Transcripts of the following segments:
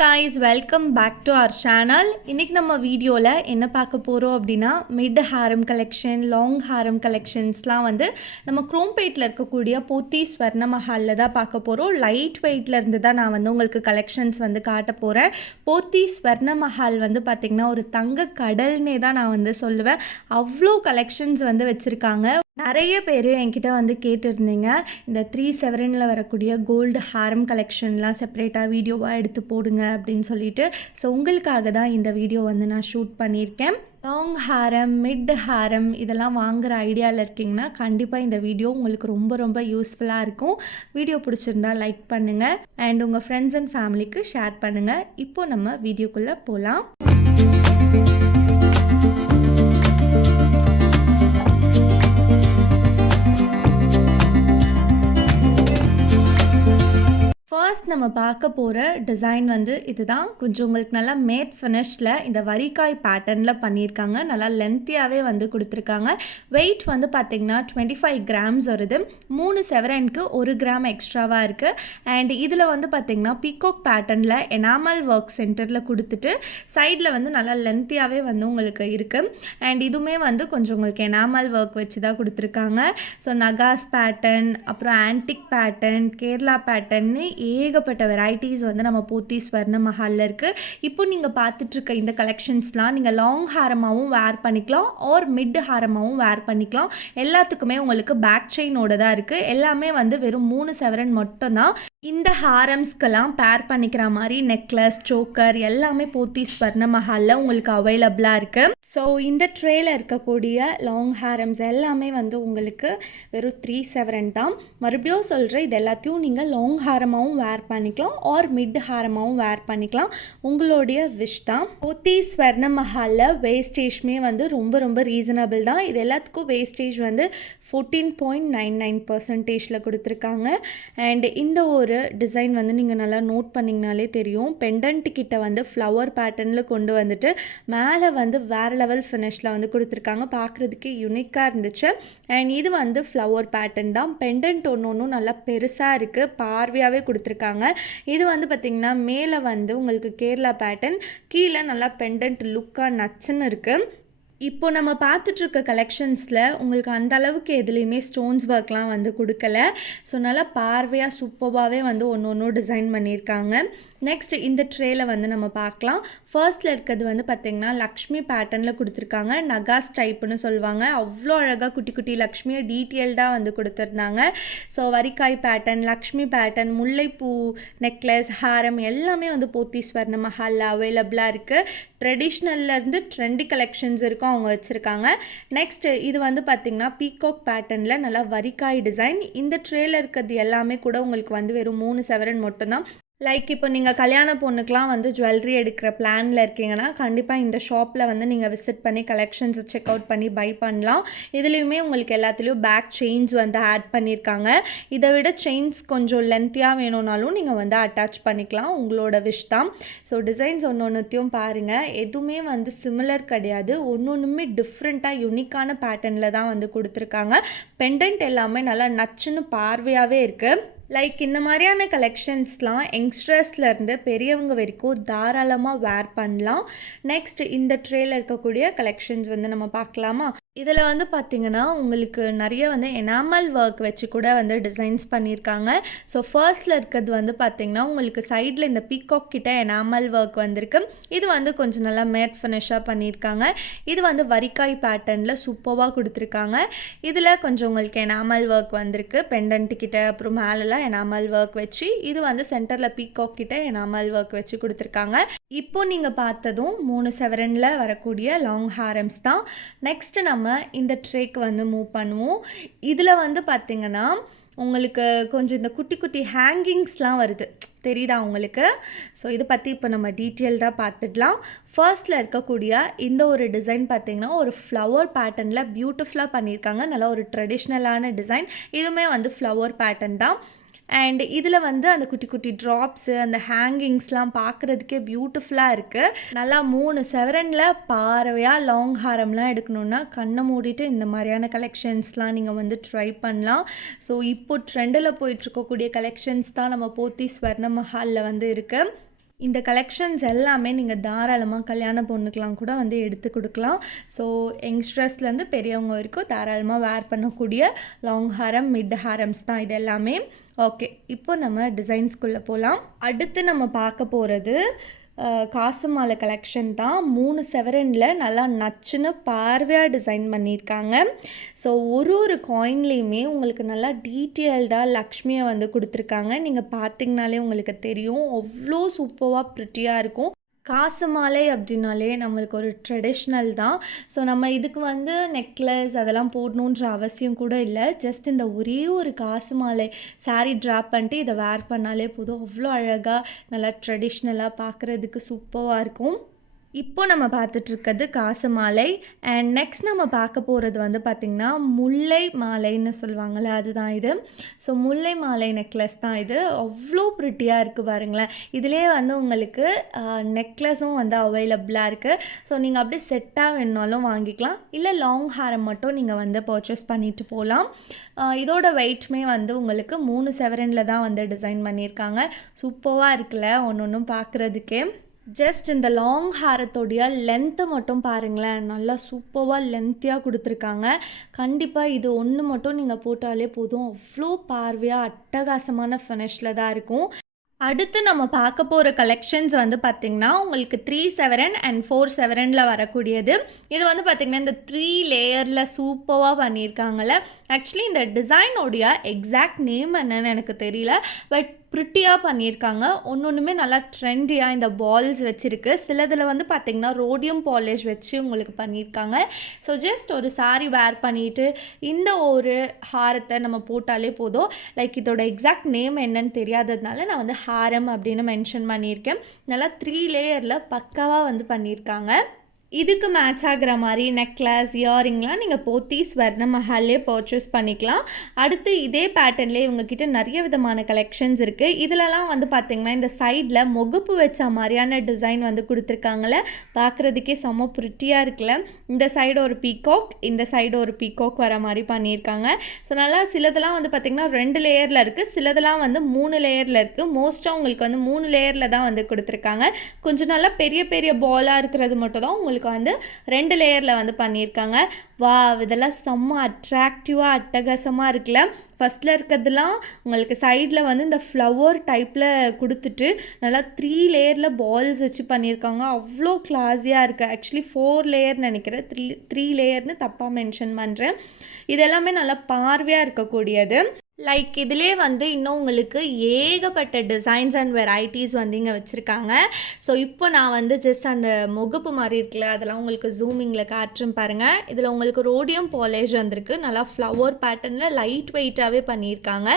Guys welcome back to our channel. இன்றைக்கி நம்ம வீடியோவில் என்ன பார்க்க போகிறோம் அப்படின்னா மிட் ஹாரம் கலெக்ஷன், லாங் ஹாரம் கலெக்ஷன்ஸ்லாம் வந்து நம்ம குரோம்பேட்டில் இருக்கக்கூடிய போத்தி ஸ்வர்ண மஹாலில் தான் பார்க்க போகிறோம். லைட் வெயிட்டில் இருந்து தான் நான் வந்து உங்களுக்கு கலெக்ஷன்ஸ் வந்து காட்ட போகிறேன். போத்தி ஸ்வர்ண மஹால் வந்து பார்த்திங்கன்னா ஒரு தங்க கடல்னே தான் நான் வந்து சொல்லுவேன். அவ்வளோ கலெக்ஷன்ஸ் வந்து வச்சுருக்காங்க. நிறைய பேர் என்கிட்ட வந்து கேட்டிருந்தீங்க, இந்த 3/7 வரக்கூடிய கோல்டு ஹாரம் கலெக்ஷன்லாம் செப்பரேட்டாக வீடியோவாக எடுத்து போடுங்க அப்படின்னு சொல்லிட்டு. ஸோ உங்களுக்காக தான் இந்த வீடியோ வந்து நான் ஷூட் பண்ணியிருக்கேன். லாங் ஹாரம், மிட் ஹாரம் இதெல்லாம் வாங்குகிற ஐடியாவில் இருக்கீங்கன்னா கண்டிப்பாக இந்த வீடியோ உங்களுக்கு ரொம்ப ரொம்ப யூஸ்ஃபுல்லாக இருக்கும். வீடியோ பிடிச்சிருந்தா லைக் பண்ணுங்கள் அண்ட் உங்கள் ஃப்ரெண்ட்ஸ் அண்ட் ஃபேமிலிக்கு ஷேர் பண்ணுங்கள். இப்போது நம்ம வீடியோக்குள்ளே போகலாம். ஃபர்ஸ்ட் நம்ம பார்க்க போகிற டிசைன் வந்து இதுதான். கொஞ்சம் உங்களுக்கு நல்லா மேட் ஃபினிஷில் இந்த வரிக்காய் பேட்டர்னில் பண்ணியிருக்காங்க. நல்லா லென்த்தியாகவே வந்து கொடுத்துருக்காங்க. வெயிட் வந்து பார்த்திங்கன்னா 25 கிராம்ஸ் வருது. 3 செவரனுக்கு 1 கிராம் எக்ஸ்ட்ராவாக இருக்குது. அண்ட் இதில் வந்து பார்த்திங்கன்னா பீகாக் பேட்டர்னில் எனாமல் ஒர்க் சென்டரில் கொடுத்துட்டு சைடில் வந்து நல்லா லென்த்தியாகவே வந்து உங்களுக்கு இருக்குது. அண்ட் இதுவுமே வந்து கொஞ்சம் உங்களுக்கு எனாமல் ஒர்க் வச்சு தான் கொடுத்துருக்காங்க. ஸோ நகாஸ் பேட்டர்ன், அப்புறம் ஆன்டிக் பேட்டர்ன், கேரளா பேட்டர்ன்னு ஏகப்பட்ட வெரைட்டிஸ் வந்து நம்ம போத்தி ஸ்வர்ண மஹாலில் இருக்குது. இப்போ நீங்கள் பார்த்துட்ருக்க இந்த கலெக்ஷன்ஸ்லாம் நீங்கள் லாங் ஹாரமாகவும் வேர் பண்ணிக்கலாம் ஆர் மிட் ஹாரமாகவும் வேர் பண்ணிக்கலாம். எல்லாத்துக்குமே உங்களுக்கு பேக் செயினோட தான் இருக்குது. எல்லாமே வந்து வெறும் 3 செவரன் மட்டும்தான். இந்த ஹாரம்ஸ்க்கெல்லாம் பேர் பண்ணிக்கிற மாதிரி நெக்லஸ், சோக்கர் எல்லாமே போத்தி ஸ்வர்ண மஹாலில் உங்களுக்கு அவைலபிளாக இருக்குது. ஸோ இந்த ட்ரேயில் இருக்கக்கூடிய லாங் ஹாரம்ஸ் எல்லாமே வந்து உங்களுக்கு வெறும் 3 செவரன் தான். மறுபடியும் சொல்கிறேன், இது எல்லாத்தையும் நீங்கள் லாங் ஹாரமாகவும் வேர் பண்ணிக்கலாம் ஆர் மிட் ஹாரமாகவும் வேர் பண்ணிக்கலாம். உங்களுடைய விஷ் தான். போத்தி ஸ்வர்ண மஹாலில் வேஸ்டேஜ்மே வந்து ரொம்ப ரொம்ப ரீசனபிள் தான். இது எல்லாத்துக்கும் வேஸ்டேஜ் வந்து 14.99% கொடுத்துருக்காங்க. அண்ட் இந்த ஒரு டிசைன் வந்து நீங்கள் நல்லா நோட் பண்ணிங்கனாலே தெரியும். பெண்டன்ட் கிட்ட வந்து ஃப்ளவர் பேட்டர்னில் கொண்டு வந்துட்டு மேலே வந்து வேறு லெவல் ஃபினிஷில் வந்து கொடுத்துருக்காங்க. பார்க்குறதுக்கு யூனிக்காக இருந்துச்சு. அண்ட் இது வந்து ஃப்ளவர் பேட்டர்ன் தான். பெண்டன்ட் ஒன்றும் நல்லா பெருசாக இருக்குது, பார்வையாகவே கொடுத்துருக்காங்க. இது வந்து பார்த்திங்கன்னா மேலே வந்து உங்களுக்கு கேரளா பேட்டர்ன், கீழே நல்லா பெண்டன்ட் லுக்காக நச்சுன்னு இருக்குது. இப்போ நம்ம பார்த்துட்ருக்க கலெக்ஷன்ஸில் உங்களுக்கு அந்த அளவுக்கு எதுலேயுமே ஸ்டோன்ஸ் ஒர்க்லாம் வந்து கொடுக்கல. ஸோ நல்லா பார்வையாக சூப்பராகவே வந்து ஒன்று டிசைன் பண்ணியிருக்காங்க. நெக்ஸ்ட் இந்த ட்ரேயில் வந்து நம்ம பார்க்கலாம். ஃபர்ஸ்ட்டில் இருக்கிறது வந்து பார்த்திங்கன்னா லக்ஷ்மி பேட்டர்னில் கொடுத்துருக்காங்க. நகாஸ் டைப்புன்னு சொல்லுவாங்க. அவ்வளோ அழகாக குட்டி குட்டி லக்ஷ்மியை டீட்டெயில்டாக வந்து கொடுத்துருந்தாங்க. ஸோ வரிக்காய் பேட்டர்ன், லக்ஷ்மி பேட்டர்ன், முல்லைப்பூ நெக்லஸ், ஹாரம் எல்லாமே வந்து போத்தி ஸ்வர்ண மஹாலில் அவைலபிளாக இருக்குது. ட்ரெடிஷ்னல்லேருந்து ட்ரெண்டி கலெக்ஷன்ஸ் இருக்கும் அவங்க வச்சுருக்காங்க. நெக்ஸ்ட் இது வந்து பார்த்திங்கன்னா பீகாக் பேட்டர்னில் நல்லா வரிக்காய் டிசைன். இந்த ட்ரேயில் இருக்கிறது எல்லாமே கூட உங்களுக்கு வந்து வெறும் 3 செவரன் மட்டும்தான். லைக் இப்போ நீங்கள் கல்யாண பொண்ணுக்கெலாம் வந்து ஜுவல்லரி எடுக்கிற பிளானில் இருக்கீங்கன்னா கண்டிப்பாக இந்த ஷாப்பில் வந்து நீங்கள் விசிட் பண்ணி கலெக்ஷன்ஸை செக் அவுட் பண்ணி பை பண்ணலாம். இதுலேயுமே உங்களுக்கு எல்லாத்துலேயும் பேக் செயின்ஸ் வந்து ஆட் பண்ணியிருக்காங்க. இதை விட செயின்ஸ் கொஞ்சம் லென்த்தியாக வேணும்னாலும் நீங்கள் வந்து அட்டாச் பண்ணிக்கலாம், உங்களோட விஷ் தான். ஸோ டிசைன்ஸ் ஒன்றுத்தையும் பாருங்கள், எதுவுமே வந்து சிமிலர் கிடையாது. ஒன்றுமே டிஃப்ரெண்ட்டாக யூனிக்கான பேட்டர்னில் தான் வந்து கொடுத்துருக்காங்க. பெண்டன்ட் எல்லாமே நல்லா நச்சுன்னு பார்வையாகவே இருக்குது. லைக் இந்த மாதிரியான கலெக்ஷன்ஸ்லாம் யங்ஸ்டர்ஸ்லேருந்து பெரியவங்க வரைக்கும் தாராளமாக வேர் பண்ணலாம். நெக்ஸ்ட் இந்த ட்ரேயில் இருக்கக்கூடிய கலெக்ஷன்ஸ் வந்து நம்ம பார்க்கலாமா? இதில் வந்து பார்த்திங்கன்னா உங்களுக்கு நிறைய வந்து எனாமல் ஒர்க் வச்சு கூட வந்து டிசைன்ஸ் பண்ணியிருக்காங்க. ஸோ ஃபர்ஸ்ட்டில் இருக்கிறது வந்து பார்த்திங்கன்னா உங்களுக்கு சைடில் இந்த பீகாக் கிட்ட எனாமல் ஒர்க் வந்திருக்கு. இது வந்து கொஞ்சம் நல்லா மேட் ஃபினிஷாக பண்ணியிருக்காங்க. இது வந்து வரிக்காய் பேட்டர்னில் சூப்பராக கொடுத்துருக்காங்க. இதில் கொஞ்சம் உங்களுக்கு எனாமல் ஒர்க் வந்திருக்கு பெண்டன்ட் கிட்ட, அப்புறம் மேலெலாம் எனாமல் ஒர்க் வச்சு. இது வந்து சென்டரில் பீகாக் கிட்ட எனாமல் ஒர்க் வச்சு கொடுத்துருக்காங்க. இப்போ நீங்கள் பார்த்ததும் 3 செவரனில் வரக்கூடிய லாங் ஹாரம்ஸ் தான். நெக்ஸ்ட் நம்ம இந்த ட்ரேக்கு வந்து மூவ் பண்ணுவோம். இதில் வந்து பார்த்திங்கன்னா உங்களுக்கு கொஞ்சம் இந்த குட்டி குட்டி ஹேங்கிங்ஸ்லாம் வருது, தெரியுதா உங்களுக்கு? ஸோ இதை பற்றி இப்போ நம்ம டீட்டெயில்டாக பார்த்துடலாம். ஃபர்ஸ்ட்டில் இருக்கக்கூடிய இந்த ஒரு டிசைன் பார்த்திங்கன்னா ஒரு ஃப்ளவர் பேட்டர்னில் பியூட்டிஃபுல்லாக பண்ணியிருக்காங்க. நல்லா ஒரு ட்ரெடிஷ்னலான டிசைன். இதுவுமே வந்து ஃப்ளவர் பேட்டர்ன் தான். அண்ட் இதில் வந்து அந்த குட்டி குட்டி ட்ராப்ஸு, அந்த ஹேங்கிங்ஸ்லாம் பார்க்குறதுக்கே பியூட்டிஃபுல்லாக இருக்குது. நல்லா 3 செவரனில் பார்வையாக லாங் ஹாரம்லாம் எடுக்கணுன்னா கண்ணை மூடிட்டு இந்த மாதிரியான கலெக்ஷன்ஸ்லாம் நீங்கள் வந்து ட்ரை பண்ணலாம். ஸோ இப்போ ட்ரெண்டில் போயிட்டுருக்கக்கூடிய கலெக்ஷன்ஸ் தான் நம்ம போத்தி ஸ்வர்ண மஹாலில் வந்து இருக்குது. இந்த கலெக்ஷன்ஸ் எல்லாமே நீங்கள் தாராளமாக கல்யாண பொண்ணுக்கெலாம் கூட வந்து எடுத்து கொடுக்கலாம். ஸோ யங்ஸ்டர்ஸ்லேருந்து பெரியவங்க வரைக்கும் தாராளமாக வேர் பண்ணக்கூடிய லாங் ஹாரம், மிட் ஹாரம்ஸ் தான் இது எல்லாமே. ஓகே, இப்போ நம்ம டிசைன்ஸ்குள்ளே போகலாம். அடுத்து நம்ம பார்க்க போகிறது காசு மாலை கலெக்ஷன் தான். 3 செவரனில் நல்லா நச்சுன்னு பார்வையாக டிசைன் பண்ணியிருக்காங்க. ஸோ ஒரு காயின்லேயுமே உங்களுக்கு நல்லா டீட்டெயில்டாக லக்ஷ்மியை வந்து கொடுத்துருக்காங்க. நீங்கள் பார்த்திங்கனாலே உங்களுக்கு தெரியும், அவ்வளோ சூப்பராக ப்ரிட்டியாக இருக்கும். காசு மாலை அப்படின்னாலே நம்மளுக்கு ஒரு ட்ரெடிஷ்னல் தான். ஸோ நம்ம இதுக்கு வந்து நெக்லஸ் அதெல்லாம் போடணுன்ற அவசியம் கூட இல்லை. ஜஸ்ட் இந்த ஒரே ஒரு காசு மாலை சாரீ ட்ராப் பண்ணிட்டு இதை வேர் பண்ணாலே போதும். அவ்வளோ அழகாக நல்லா ட்ரெடிஷ்னலாக பார்க்குறதுக்கு சூப்பராக இருக்கும். இப்போ நம்ம பார்த்துட்ருக்கிறது காசு மாலை. அண்ட் நெக்ஸ்ட் நம்ம பார்க்க போகிறது வந்து பார்த்திங்கன்னா முல்லை மாலைன்னு சொல்லுவாங்கள்ல, அதுதான் இது. ஸோ முல்லை மாலை நெக்லஸ் தான் இது. அவ்வளோ ப்ரிட்டியாக இருக்குது பாருங்களேன். இதிலே வந்து உங்களுக்கு நெக்லஸும் வந்து அவைலபிளாக இருக்குது. ஸோ நீங்கள் அப்படியே செட்டாக வேணுனாலும் வாங்கிக்கலாம், இல்லை லாங் ஹேரம் மட்டும் நீங்கள் வந்து பர்ச்சேஸ் பண்ணிட்டு போகலாம். இதோட வெயிட்டுமே வந்து உங்களுக்கு 3 செவரனில் தான் வந்து டிசைன் பண்ணியிருக்காங்க. சூப்பராக இருக்குல்ல ஒன்று ஒன்றும் பார்க்குறதுக்கே. ஜஸ்ட் இந்த லாங் ஹேரத்தோடைய லென்த்தை மட்டும் பாருங்களேன், நல்லா சூப்பராக லென்த்தியாக கொடுத்துருக்காங்க. கண்டிப்பாக இது ஒன்று மட்டும் நீங்கள் போட்டாலே போதும், அவ்வளோ பார்வையாக அட்டகாசமான ஃபினிஷில் தான் இருக்கும். அடுத்து நம்ம பார்க்க போகிற கலெக்ஷன்ஸ் வந்து பார்த்திங்கன்னா உங்களுக்கு 3 செவரன் அண்ட் 4 செவரனில் வரக்கூடியது. இது வந்து பார்த்திங்கன்னா இந்த 3 லேயரில் சூப்பராக பண்ணியிருக்காங்கல்ல. ஆக்சுவலி இந்த டிசைனோடைய எக்ஸாக்ட் நேம் என்னன்னு எனக்கு தெரியல, பட் ப்ரிட்டியாக பண்ணியிருக்காங்க. ஒன்றுமே நல்லா ட்ரெண்டியாக இந்த பால்ஸ் வச்சுருக்கு. சிலதில் வந்து பார்த்திங்கன்னா ரோடியம் பாலிஷ் வச்சு உங்களுக்கு பண்ணியிருக்காங்க. ஸோ ஜஸ்ட் ஒரு சாரீ வேர் பண்ணிவிட்டு இந்த ஒரு ஹாரத்தை நம்ம போட்டாலே போதும். லைக் இதோட எக்ஸாக்ட் நேம் என்னன்னு தெரியாததுனால நான் வந்து ஹாரம் அப்படின்னு மென்ஷன் பண்ணியிருக்கேன். நல்லா 3 லேயரில் பக்காவாக வந்து பண்ணியிருக்காங்க. இதுக்கு மேட்ச் ஆகிற மாதிரி நெக்லஸ், இயரிங்லாம் நீங்கள் போத்தி ஸ்வர்ண மஹால்லே பர்ச்சேஸ் பண்ணிக்கலாம். அடுத்து இதே பேட்டர்ன்லேயே இவங்கக்கிட்ட நிறைய விதமான கலெக்ஷன்ஸ் இருக்குது. இதிலலாம் வந்து பார்த்திங்கன்னா இந்த சைடில் முகப்பு வச்ச மாதிரியான டிசைன் வந்து கொடுத்துருக்காங்களே, பார்க்குறதுக்கே செம்ம ப்ரிட்டியாக இருக்குல்ல. இந்த சைடு ஒரு பீகாக், இந்த சைடு ஒரு பீகாக் வர மாதிரி பண்ணியிருக்காங்க. ஸோ நல்லா சிலதெல்லாம் வந்து பார்த்திங்கன்னா 2 லேயரில் இருக்குது, சிலதெல்லாம் வந்து 3 லேயரில் இருக்குது. மோஸ்ட்டாக உங்களுக்கு வந்து 3 லேயரில் தான் வந்து கொடுத்துருக்காங்க. கொஞ்சம் நல்லா பெரிய பெரிய பாலாக இருக்கிறது மட்டும் தான் உங்களுக்கு வந்து 2 லேயரில் வந்து பண்ணியிருக்காங்க. வா, இதெல்லாம் செம்ம அட்ராக்டிவாக அட்டகாசமாக இருக்குல்ல. ஃபஸ்ட்டில் இருக்கிறதுலாம் உங்களுக்கு சைடில் வந்து இந்த ஃப்ளவர் டைப்பில் கொடுத்துட்டு நல்லா 3 லேயரில் பால்ஸ் வச்சு பண்ணியிருக்காங்க. அவ்வளோ கிளாஸியாக இருக்குது. ஆக்சுவலி 4 லேயர் நினைக்கிறேன், 3 லேயர்னு தப்பாக மென்ஷன் பண்ணுறேன். இதெல்லாமே நல்லா பார்வையாக இருக்கக்கூடியது. லைக் இதிலே வந்து இன்னும் உங்களுக்கு ஏகப்பட்ட டிசைன்ஸ் அண்ட் வெரைட்டிஸ் வந்து இங்கே வச்சுருக்காங்க. ஸோ இப்போ நான் வந்து ஜஸ்ட் அந்த முகப்பு மாதிரி இருக்குல்ல, அதெல்லாம் உங்களுக்கு ஜூமிங்கில் காட்டுறேன் பாருங்கள். இதில் உங்களுக்கு ரோடியம் பாலிஷ் வந்திருக்கு. நல்லா ஃப்ளவர் பேட்டர்னில் லைட் வெயிட்டாகவே பண்ணியிருக்காங்க.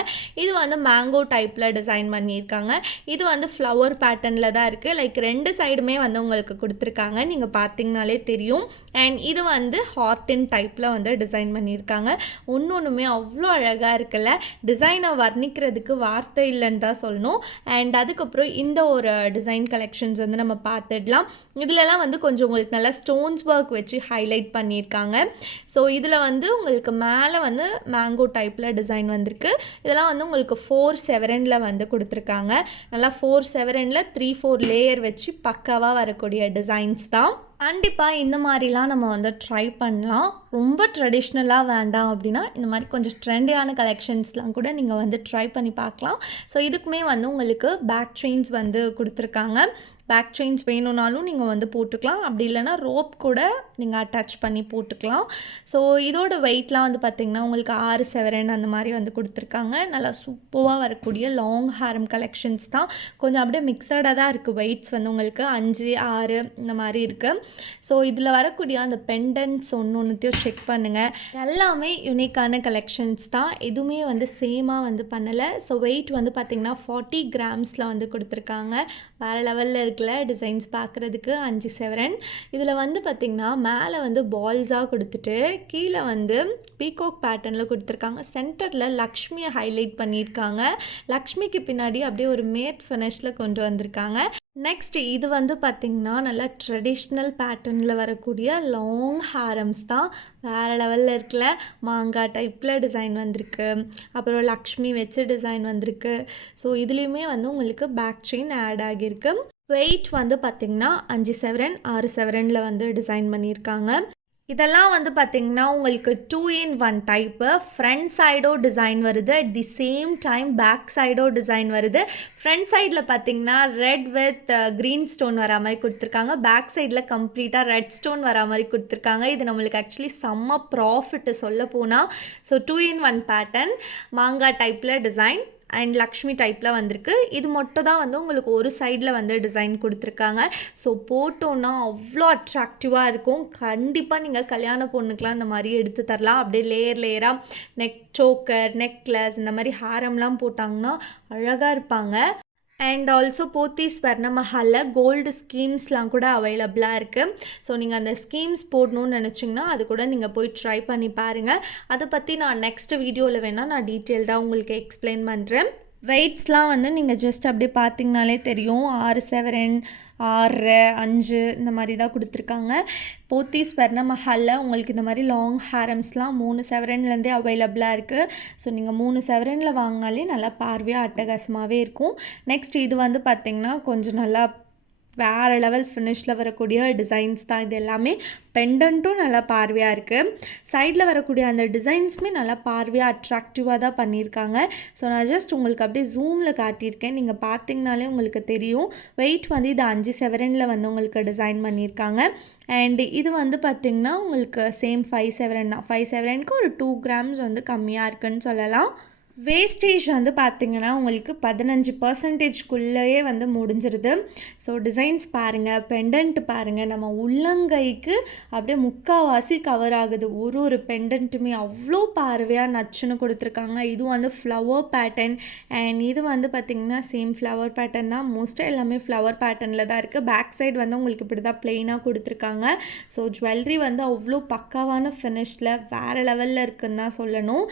இது வந்து மேங்கோ டைப்பில் டிசைன் பண்ணியிருக்காங்க. இது வந்து ஃப்ளவர் பேட்டர்னில் தான் இருக்குது. லைக் 2 சைடுமே வந்து உங்களுக்கு கொடுத்துருக்காங்க, நீங்கள் பார்த்தீங்கனாலே தெரியும். அண்ட் இது வந்து ஹார்டின் டைப்பில் வந்து டிசைன் பண்ணியிருக்காங்க. ஒன்றுமே அவ்வளோ அழகாக இருக்குல்ல. டிசைனை வர்ணிக்கிறதுக்கு வார்த்தை இல்லைன்னு தான் சொல்லணும். அண்ட் அதுக்கப்புறம் இந்த ஒரு டிசைன் கலெக்ஷன்ஸ் வந்து நம்ம பார்த்துடலாம். இதிலலாம் வந்து கொஞ்சம் உங்களுக்கு நல்லா ஸ்டோன்ஸ் ஒர்க் வச்சு ஹைலைட் பண்ணியிருக்காங்க. ஸோ இதில் வந்து உங்களுக்கு மேலே வந்து மேங்கோ டைப்பில் டிசைன் வந்திருக்கு. இதெல்லாம் வந்து உங்களுக்கு 4 செவரனில் வந்து கொடுத்துருக்காங்க. நல்லா 4 செவரனில் 3-4 லேயர் வச்சு பக்காவாக வரக்கூடிய டிசைன்ஸ் தான். கண்டிப்பாக இந்த மாதிரிலாம் நம்ம வந்து ட்ரை பண்ணலாம். ரொம்ப ட்ரெடிஷ்னலாக வேண்டாம் அப்படின்னா இந்த மாதிரி கொஞ்சம் ட்ரெண்டியான கலெக்ஷன்ஸ்லாம் கூட நீங்கள் வந்து ட்ரை பண்ணி பார்க்கலாம். ஸோ இதுக்குமே வந்து உங்களுக்கு பேக் செயின்ஸ் வந்து கொடுத்துருக்காங்க. பேக் செயின்ஸ் வேணும்னாலும் நீங்கள் வந்து போட்டுக்கலாம், அப்படி இல்லைனா ரோப் கூட நீங்கள் அட்டாச் பண்ணி போட்டுக்கலாம். ஸோ இதோட வெயிட்லாம் வந்து பார்த்திங்கன்னா உங்களுக்கு 6 செவரன் அந்த மாதிரி வந்து கொடுத்துருக்காங்க. நல்லா சூப்பராக வரக்கூடிய லாங் ஹேரம் கலெக்ஷன்ஸ் தான். கொஞ்சம் அப்படியே மிக்சடாக தான் இருக்குது. வெயிட்ஸ் வந்து உங்களுக்கு 5, 6 இந்த மாதிரி இருக்குது. ஸோ இதில் வரக்கூடிய அந்த பெண்டன்ட்ஸ் ஒன்றுத்தையும் செக் பண்ணுங்கள். எல்லாமே யூனிக்கான கலெக்ஷன்ஸ் தான், எதுவுமே வந்து சேமாக வந்து பண்ணலை. ஸோ வெயிட் வந்து பார்த்திங்கன்னா 40 கிராம்ஸில் வந்து கொடுத்துருக்காங்க. வேறு லெவலில் இருக்குல்ல டிசைன்ஸ் பார்க்குறதுக்கு. 5 செவரன். இதில் வந்து பார்த்திங்கன்னா மேலே வந்து பால்ஸாக கொடுத்துட்டு கீழே வந்து பீகாக் பேட்டர்னில் கொடுத்துருக்காங்க. சென்டரில் லக்ஷ்மியை ஹைலைட் பண்ணியிருக்காங்க. லக்ஷ்மிக்கு பின்னாடி அப்படியே ஒரு மேட் ஃபினிஷில் கொண்டு வந்திருக்காங்க. நெக்ஸ்ட் இது வந்து பார்த்திங்கன்னா நல்லா ட்ரெடிஷ்னல் பேட்டர்னில் வரக்கூடிய லாங் ஹாரம்ஸ் தான். வேறு லெவலில் இருக்குல்ல. மாங்காய் டைப்பில் டிசைன் வந்திருக்கு, அப்புறம் லக்ஷ்மி வச்சு டிசைன் வந்திருக்கு. ஸோ இதுலேயுமே வந்து உங்களுக்கு பேக் செயின் ஆட் ஆகியிருக்கு. வெயிட் வந்து பார்த்திங்கன்னா 5 சவரன் 6 சவரனில் வந்து டிசைன் பண்ணியிருக்காங்க. இதெல்லாம் வந்து பார்த்திங்கன்னா உங்களுக்கு 2 in 1 டைப்பு. ஃப்ரண்ட் சைடும் டிசைன் வருது, at the same time back சைடும் டிசைன் வருது. ஃப்ரண்ட் சைடில் பார்த்திங்கன்னா ரெட் வித் க்ரீன் ஸ்டோன் வரா மாதிரி கொடுத்துருக்காங்க. பேக் சைடில் கம்ப்ளீட்டாக ரெட் ஸ்டோன் வரா மாதிரி கொடுத்துருக்காங்க. இது நம்மளுக்கு ஆக்சுவலி செம்ம ப்ராஃபிட்டு சொல்ல போனால். ஸோ 2 in 1 பேட்டர்ன், மாங்காய் டைப்பில் டிசைன் அண்ட் லக்ஷ்மி டைப்பில் வந்திருக்கு. இது மட்டும் தான் வந்து உங்களுக்கு ஒரு சைடில் வந்து டிசைன் கொடுத்துருக்காங்க. ஸோ போட்டோன்னா அவ்வளோ அட்ராக்டிவாக இருக்கும். கண்டிப்பாக நீங்கள் கல்யாண பொண்ணுக்கெலாம் இந்த மாதிரி எடுத்து தரலாம். அப்படியே லேயர் லேயராக நெக் சோக்கர், நெக்லஸ் இந்த மாதிரி ஹாரம்லாம் போட்டாங்கன்னா அழகாக இருப்பாங்க. அண்ட் ஆல்சோ போத்தீஸ் ஸ்வர்ணமஹாலில் கோல்டு ஸ்கீம்ஸ்லாம் கூட அவைலபிளாக இருக்குது. ஸோ நீங்கள் அந்த ஸ்கீம்ஸ் போடணுன்னு நினச்சிங்கன்னா அது கூட நீங்கள் போய் ட்ரை பண்ணி பாருங்கள். அதை பற்றி நான் நெக்ஸ்ட் வீடியோவில் வேணால் நான் டீட்டெயில்டாக உங்களுக்கு எக்ஸ்பிளைன் பண்ணுறேன். வெயிட்ஸ்லாம் வந்து நீங்கள் ஜஸ்ட் அப்படியே பார்த்தீங்கனாலே தெரியும். 6 சவரன், 6, 5 இந்த மாதிரி தான் கொடுத்துருக்காங்க. போத்தீஸ் ஸ்வர்ணமஹாலில் உங்களுக்கு இந்த மாதிரி லாங் ஹேரம்ஸ்லாம் 3 சவரன்லேருந்தே அவைலபிளாக இருக்குது. ஸோ நீங்கள் 3 சவரனில் வாங்கினாலே நல்லா பார்வையாக அட்டகாசமாகவே இருக்கும். நெக்ஸ்ட் இது வந்து பார்த்திங்கன்னா கொஞ்சம் நல்லா வேறு லெவல் ஃபினிஷில் வரக்கூடிய டிசைன்ஸ் தான் இது எல்லாமே. பெண்டன்ட்டும் நல்லா பார்வையாக இருக்குது. சைடில் வரக்கூடிய அந்த டிசைன்ஸுமே நல்லா பார்வையாக அட்ராக்டிவாக தான் பண்ணியிருக்காங்க. ஸோ நான் ஜஸ்ட் உங்களுக்கு அப்படியே ஜூமில் காட்டியிருக்கேன். நீங்கள் பார்த்தீங்கனாலே உங்களுக்கு தெரியும். வெயிட் வந்து இது 5 சவரனில் வந்து உங்களுக்கு டிசைன் பண்ணியிருக்காங்க. அண்ட் இது வந்து பார்த்திங்கன்னா உங்களுக்கு சேம் 5 சவரன் தான். 5 சவரனுக்கு ஒரு 2 கிராம்ஸ் வந்து கம்மியாக இருக்குதுன்னு சொல்லலாம். வேஸ்டேஜ் வந்து பார்த்திங்கன்னா உங்களுக்கு 15%க்குள்ளேயே வந்து முடிஞ்சிருது. ஸோ டிசைன்ஸ் பாருங்கள், பெண்டன்ட் பாருங்கள், நம்ம உள்ளங்கைக்கு அப்படியே முக்கால்வாசி கவர் ஆகுது. ஒரு பெண்டன்ட்டுமே அவ்வளோ பார்வையாக நச்சுன்னு கொடுத்துருக்காங்க. இது வந்து ஃப்ளவர் பேட்டர்ன் அண்ட் இது வந்து பார்த்திங்கன்னா சேம் ஃப்ளவர் பேட்டர்ன் தான். மோஸ்ட்டாக எல்லாமே ஃப்ளவர் பேட்டர்னில் தான் இருக்குது. பேக் சைடு வந்து உங்களுக்கு இப்படி தான் ப்ளெயினாக கொடுத்துருக்காங்க. ஸோ ஜுவல்லரி வந்து அவ்வளோ பக்காவான ஃபினிஷில் வேறு லெவலில் இருக்குதுன்னு தான் சொல்லணும்.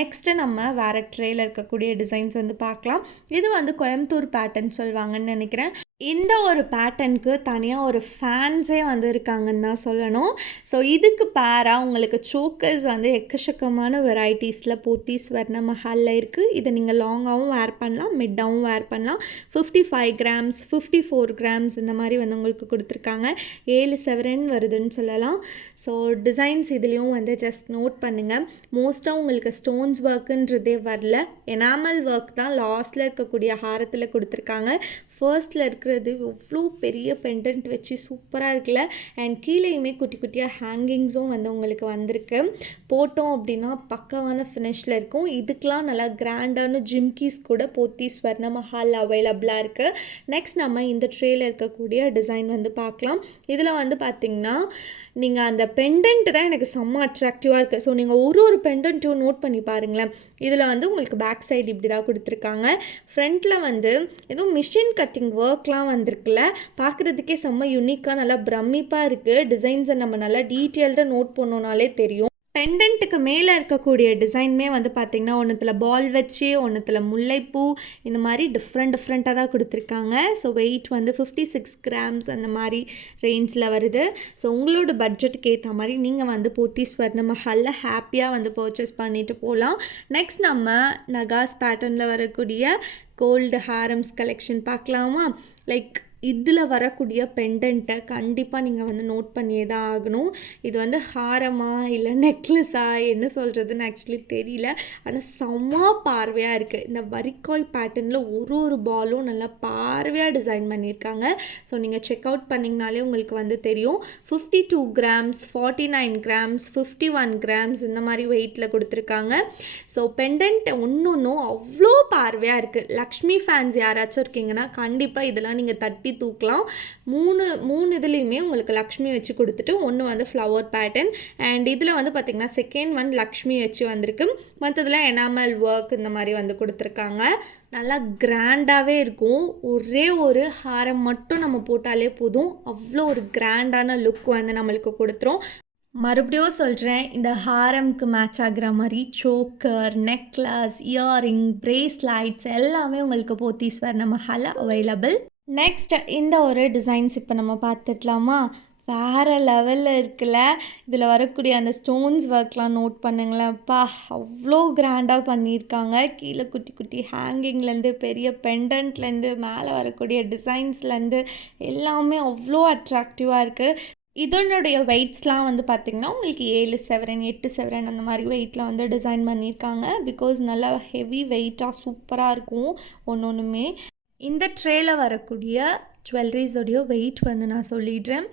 நெக்ஸ்ட்டு நம்ம வேறு ட்ரேயில் இருக்கக்கூடிய டிசைன்ஸ் வந்து பார்க்கலாம். இது வந்து கோயம்புத்தூர் பேட்டர்ன் சொல்லுவாங்கன்னு நினைக்கிறேன். இந்த ஒரு பேட்டர்னுக்கு தனியாக ஒரு ஃபேன்ஸே வந்து இருக்காங்கன்னு தான் சொல்லணும். ஸோ இதுக்கு பேராக உங்களுக்கு சோக்கர்ஸ் வந்து எக்கச்சக்கமான வெரைட்டிஸில் போத்தீஸ் ஸ்வர்ணமஹாலில் இருக்குது. இதை நீங்கள் லாங்காகவும் வேர் பண்ணலாம், மிட்டாகவும் வேர் பண்ணலாம். 55 கிராம்ஸ், 54 கிராம்ஸ் இந்த மாதிரி வந்து உங்களுக்கு கொடுத்துருக்காங்க. 7 சவரன் வருதுன்னு சொல்லலாம். ஸோ டிசைன்ஸ் இதுலேயும் வந்து ஜஸ்ட் நோட் பண்ணுங்கள். மோஸ்ட்டாக உங்களுக்கு ஸ்டோன்ஸ் ஒர்க்குன்றதே வரல, எனாமல் ஒர்க் தான் லாஸ்ட்டில் இருக்கக்கூடிய ஹாரத்தில் கொடுத்துருக்காங்க. ஃபர்ஸ்ட்டில் இருக்கிறது எவ்வளோ பெரிய பெண்டன்ட் வச்சு சூப்பராக இருக்குல்ல. அண்ட் கீழேயுமே குட்டி குட்டியாக ஹேங்கிங்ஸும் வந்து உங்களுக்கு வந்திருக்கு. போட்டோம் அப்படின்னா பக்காவான ஃபினிஷில் இருக்கும். இதுக்கெலாம் நல்லா கிராண்டான ஜிம்கீஸ் கூட போத்தீஸ் ஸ்வர்ணமஹால் அவைலபிளாக இருக்குது. நெக்ஸ்ட் நம்ம இந்த ட்ரேயில் இருக்கக்கூடிய டிசைன் வந்து பார்க்கலாம். இதில் வந்து பார்த்திங்கன்னா நீங்கள் அந்த பெண்டன்ட் தான் எனக்கு செம்ம அட்ராக்டிவாக இருக்குது. ஸோ நீங்கள் ஒரு பெண்டன்ட்டையும் நோட் பண்ணி பாருங்களேன். இதில் வந்து உங்களுக்கு பேக் சைடு இப்படி தான் கொடுத்துருக்காங்க. ஃப்ரண்ட்டில் வந்து எதுவும் மிஷின் கட்டிங் ஒர்க்லாம் வந்திருக்குல்ல, பார்க்குறதுக்கே செம்ம யூனிக்காக நல்லா பிரமிப்பாக இருக்குது. டிசைன்ஸை நம்ம நல்லா டீட்டெயில்டாக நோட் பண்ணோனாலே தெரியும். பெண்டன்ட்டுக்கு மேலே இருக்கக்கூடிய டிசைனுமே வந்து பார்த்திங்கன்னா ஒன்றுத்தில் பால் வச்சு, ஒன்றுத்தில் முல்லைப்பூ, இந்த மாதிரி டிஃப்ரெண்ட்டாக தான் கொடுத்துருக்காங்க. ஸோ வெயிட் வந்து 56 கிராம்ஸ் அந்த மாதிரி ரேஞ்சில் வருது. ஸோ உங்களோட பட்ஜெட்டுக்கு ஏற்ற மாதிரி நீங்கள் வந்து போத்தீஸ் ஸ்வர்ணமஹாலில் ஹாப்பியாக வந்து பர்ச்சேஸ் பண்ணிட்டு போகலாம். நெக்ஸ்ட் நம்ம நகாஸ் பேட்டர்னில் வரக்கூடிய கோல்டு ஹாரம்ஸ் கலெக்ஷன் பார்க்கலாமா. லைக் இதில் வரக்கூடிய பெண்டன்ட்டை கண்டிப்பாக நீங்கள் வந்து நோட் பண்ணியே தான் ஆகணும். இது வந்து ஹாரமா இல்லை நெக்லஸா என்ன சொல்கிறதுன்னு ஆக்சுவலி தெரியல. ஆனால் செம்ம பார்வையாக இருக்குது. இந்த வரிக்காய் பேட்டர்னில் ஒரு பாலும் நல்லா பார்வையாக டிசைன் பண்ணியிருக்காங்க. ஸோ நீங்கள் செக் அவுட் பண்ணிங்கனாலே உங்களுக்கு வந்து தெரியும். 52 கிராம்ஸ், 49 கிராம்ஸ், 51 கிராம்ஸ் இந்த மாதிரி வெயிட்டில் கொடுத்துருக்காங்க. ஸோ பெண்டன்ட் ஒன்றும் அவ்வளோ பார்வையாக இருக்குது. லக்ஷ்மி ஃபேன்ஸ் யாராச்சும் இருக்கீங்கன்னா கண்டிப்பாக இதெல்லாம் நீங்கள் தட்டி தூக்கலாம். மூணு இதுலேயுமே உங்களுக்கு லக்ஷ்மி வச்சு கொடுத்துட்டு ஒன்று வந்து ஃப்ளவர் பேட்டர்ன் அண்ட் இதில் வந்து பார்த்திங்கன்னா செகண்ட் ஒன் லக்ஷ்மி வச்சு வந்திருக்கு. மற்றதில் எனாமல் ஒர்க் இந்த மாதிரி வந்து கொடுத்துருக்காங்க. நல்லா கிராண்டாகவே இருக்கும். ஒரே ஒரு ஹாரம் மட்டும் நம்ம போட்டாலே போதும், அவ்வளோ ஒரு கிராண்டான லுக் வந்து நம்மளுக்கு கொடுத்துரும். மறுபடியும் சொல்கிறேன், இந்த ஹாரம்க்கு மேட்ச் ஆகிற மாதிரி சோக்கர், நெக்லஸ், இயரிங், பிரேஸ்லைட்ஸ் எல்லாமே உங்களுக்கு போத்தீஸ் ஸ்வர்ணமஹாலில் அவைலபிள். நெக்ஸ்ட் இந்த ஒரு டிசைன்ஸ் இப்போ நம்ம பார்த்துக்கலாமா. வேறு லெவலில் இருக்குல்ல. இதில் வரக்கூடிய அந்த ஸ்டோன்ஸ் ஒர்க்லாம் நோட் பண்ணுங்களேன். அப்பா அவ்வளோ கிராண்டாக பண்ணியிருக்காங்க. கீழே குட்டி குட்டி ஹேங்கிங்லேருந்து பெரிய பெண்டன்ட்லேருந்து மேலே வரக்கூடிய டிசைன்ஸ்லேருந்து எல்லாமே அவ்வளோ அட்ராக்டிவாக இருக்குது. இதனுடைய வெயிட்ஸ்லாம் வந்து பார்த்திங்கன்னா உங்களுக்கு 7 செவரன் 8 செவரன் அந்த மாதிரி வெயிட்டில் வந்து டிசைன் பண்ணியிருக்காங்க. பிகாஸ் நல்லா ஹெவி வெயிட்டாக சூப்பராக இருக்கும் ஒன்று ஒன்றுமே. இந்த ட்ரேயில் வரக்கூடிய ஜுவல்லரிஸோடைய வெயிட் வந்து நான் சொல்லிடுறேன்.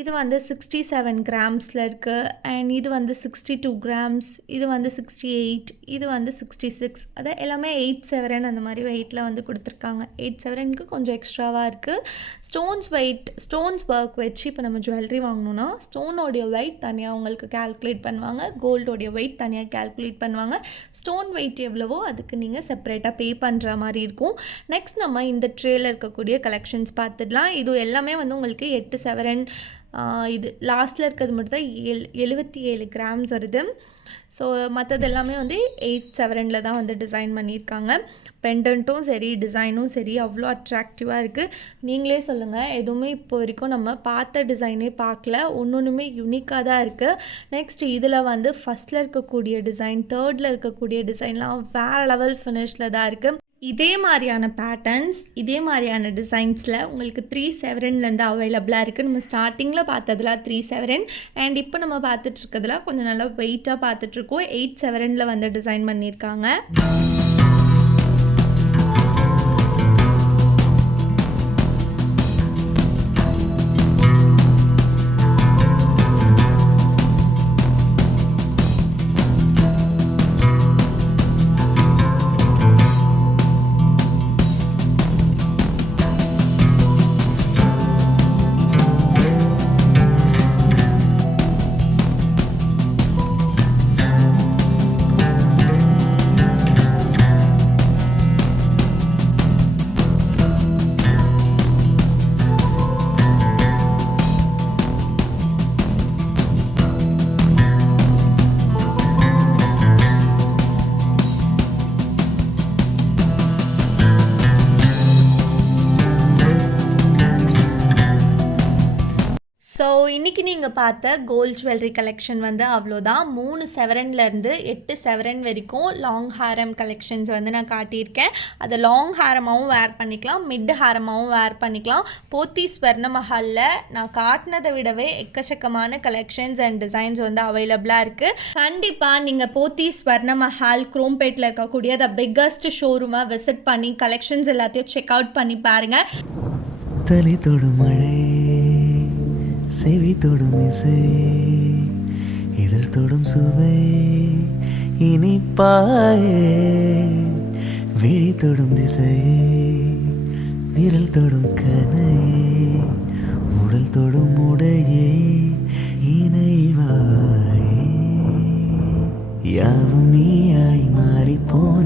இது வந்து 67 கிராம்ஸில் இருக்குது. அண்ட் இது வந்து 62 கிராம்ஸ், இது வந்து 68, இது வந்து 66. அதை எல்லாமே 8 செவரன் அந்த மாதிரி வெயிட்டில் வந்து கொடுத்துருக்காங்க. 8 செவரனுக்கு கொஞ்சம் எக்ஸ்ட்ராவாக இருக்குது. ஸ்டோன்ஸ் ஒர்க் வச்சு இப்போ நம்ம ஜுவல்லரி வாங்கணுன்னா ஸ்டோனோடைய வெயிட் தனியாக உங்களுக்கு கால்குலேட் பண்ணுவாங்க, கோல்டோடைய வெயிட் தனியாக கால்குலேட் பண்ணுவாங்க. ஸ்டோன் வெயிட் எவ்வளவோ அதுக்கு நீங்கள் செப்பரேட்டாக பே பண்ணுற மாதிரி இருக்கும். நெக்ஸ்ட் நம்ம இந்த ட்ரேயில் இருக்கக்கூடிய கலெக்ஷன்ஸ் பார்த்துடலாம். இது எல்லாமே வந்து உங்களுக்கு 8 செவரன், இது லாஸ்ட்டில் இருக்கிறது மட்டும் தான் 77 கிராம்ஸ் வருது. ஸோ மற்றது எல்லாமே வந்து 8 செவரனில் தான் வந்து டிசைன் பண்ணியிருக்காங்க. பெண்டன்ட்டும் சரி டிசைனும் சரி அவ்வளோ அட்ராக்டிவாக இருக்குது. நீங்களே சொல்லுங்கள், எதுவுமே இப்போ வரைக்கும் நம்ம பார்த்த டிசைனே பார்க்கல, ஒன்றுமே யூனிக்காக தான் இருக்குது. நெக்ஸ்ட் இதில் வந்து ஃபஸ்ட்டில் இருக்கக்கூடிய டிசைன், தேர்டில் இருக்கக்கூடிய டிசைன்லாம் வேறு லெவல் ஃபினிஷில் தான் இருக்குது. இதே மாதிரியான பேட்டர்ன்ஸ், இதே மாதிரியான டிசைன்ஸில் உங்களுக்கு 3 செவரன்லேருந்து அவைலபிளாக இருக்குது. நம்ம ஸ்டார்டிங்கில் பார்த்ததில் 3 செவரன் அண்ட் இப்போ நம்ம பார்த்துட்ருக்கிறதுல கொஞ்சம் நல்லா வெயிட்டாக பார்த்துட்ருக்கோம். 8 செவரனில் வந்து டிசைன் பண்ணியிருக்காங்க. ஸோ இன்றைக்கி நீங்கள் பார்த்த கோல்ட் ஜுவல்லரி கலெக்ஷன் வந்து அவ்வளோதான். 3 செவரன்லேருந்து 8 செவரன் வரைக்கும் லாங் ஹாரம் கலெக்ஷன்ஸ் வந்து நான் காட்டியிருக்கேன். அதை லாங் ஹாரமாகவும் வேர் பண்ணிக்கலாம், மிட் ஹாரமாகவும் வேர் பண்ணிக்கலாம். போத்தி ஸ்வர்ண மஹாலில் நான் காட்டினதை விடவே எக்கச்சக்கமான கலெக்ஷன்ஸ் அண்ட் டிசைன்ஸ் வந்து அவைலபிளாக இருக்குது. கண்டிப்பாக நீங்கள் போத்தி ஸ்வர்ண மஹால் குரோம்பேட்டில் இருக்கக்கூடிய த பிக்கஸ்ட் ஷோரூமை விசிட் பண்ணி கலெக்ஷன்ஸ் எல்லாத்தையும் செக் அவுட் பண்ணி பாருங்கள். தலை தொடும் மழை, செவி தொடும் இசை, இதழ் தொடும் சுவை இனிப்பாயே, விழி தொடும் திசை, விரல் தொடும் கனை, உடல் தொடும் உடையே இணைவாயே, யாவும் நீயாய் மாறி போன